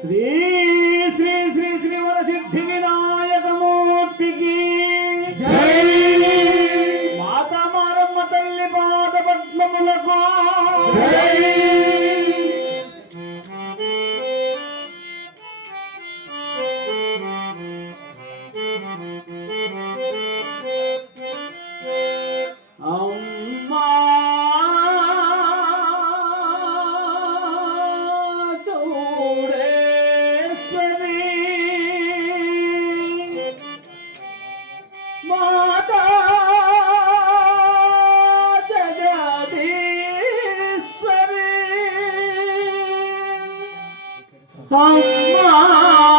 శ్రీ శ్రీ శ్రీ శ్రీ వరసిద్ధి వినాయక మూర్తికి మాతా మారమ్మ తల్లి పాద పద్మములకు కదా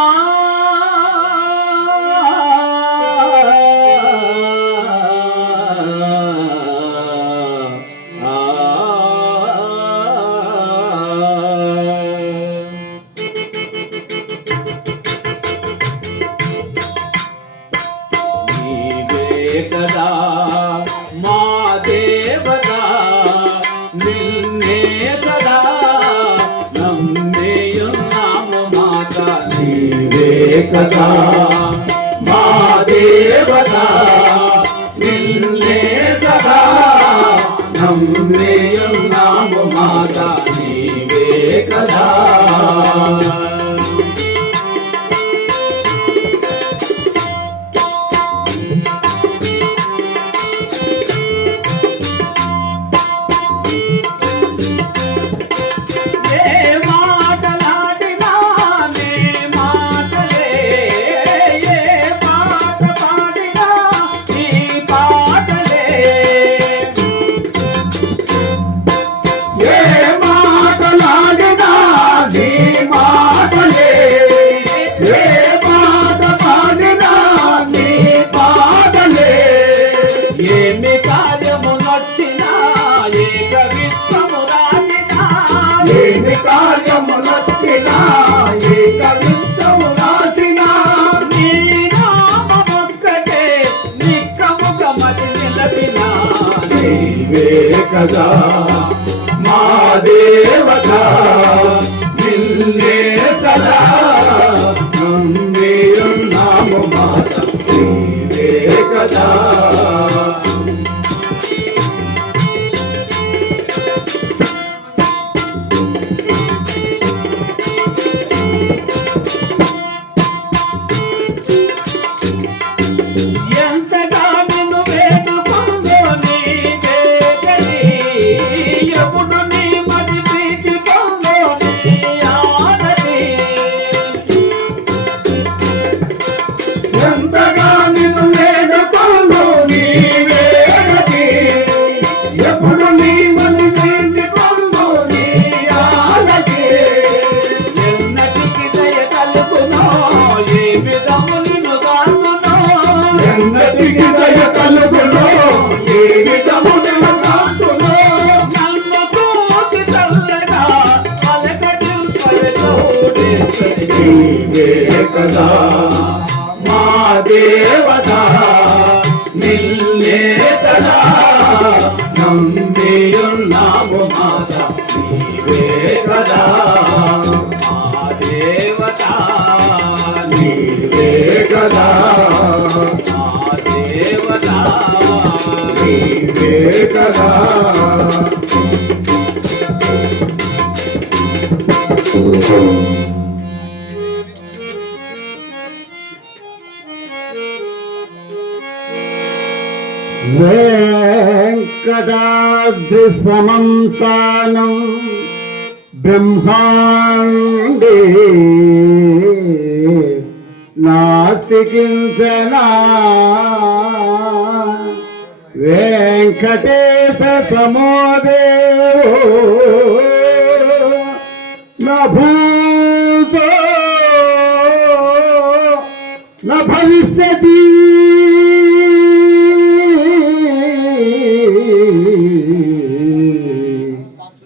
నీవే కదా మా దేవత నిన్నే కదా నమ్మేయున్నాము మాత నీవే కదా. కదా మా దేవత నిన్నే కదా నమ్మేయున్నాము మాత. నిన్నే కదా. నీవే కదా మా దేవత నిన్నే కదా నమ్మేయున్నాము మాత నీవే కదా. మా దేవత నీవే కదా. మా దేవత నీవే కదా. त्रिसमं स्थानं ब्रह्माण्डे नास्ति किञ्चना वेङ्कटेशसमो देवो न भूतो न भविष्यति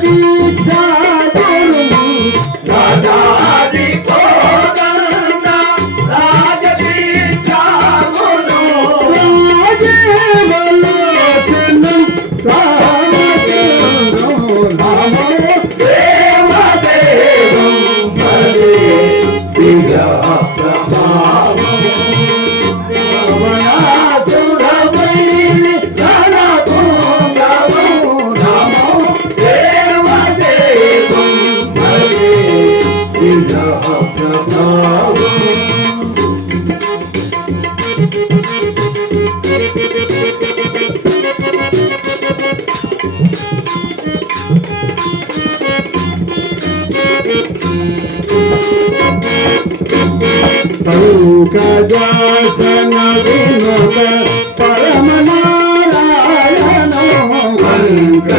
Thank know.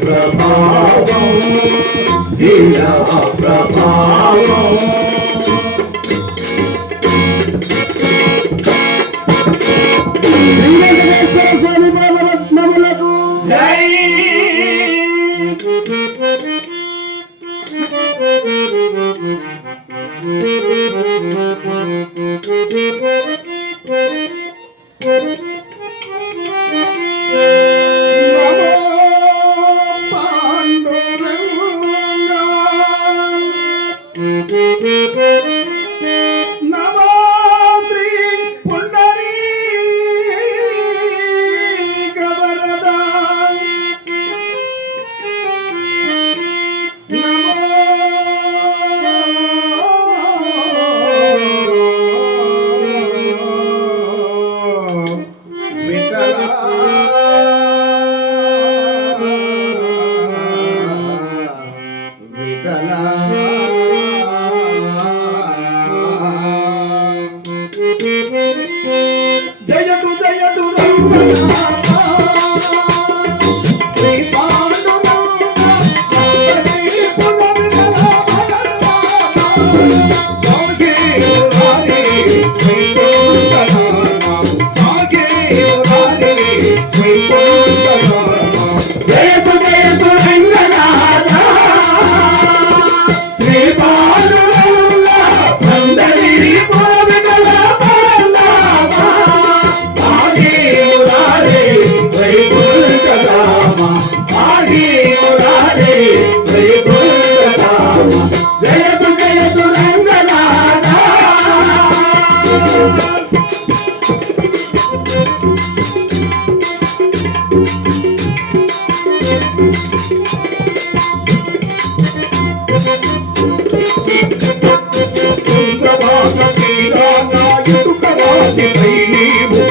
ప్రభావం ఇలా ప్రభావం నీవు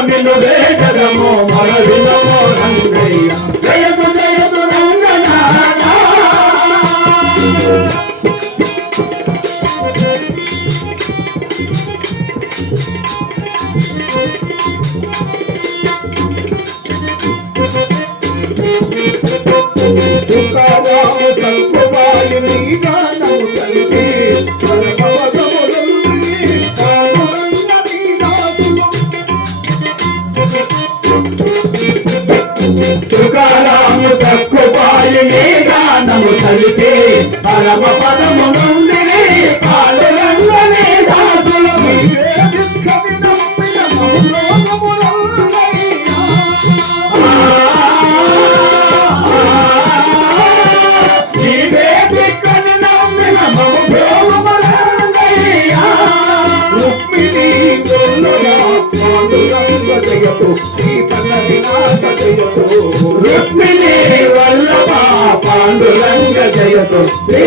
నిన్ను వేగము మరవినము తుకారాము తక్కువారి మేఘానము కలిపే పరమ పదము నుండి పాలురంగనే దాసులు Oh. జయతు రుక్మిణి వల్లభ పాండురంగ జయతు. శ్రీ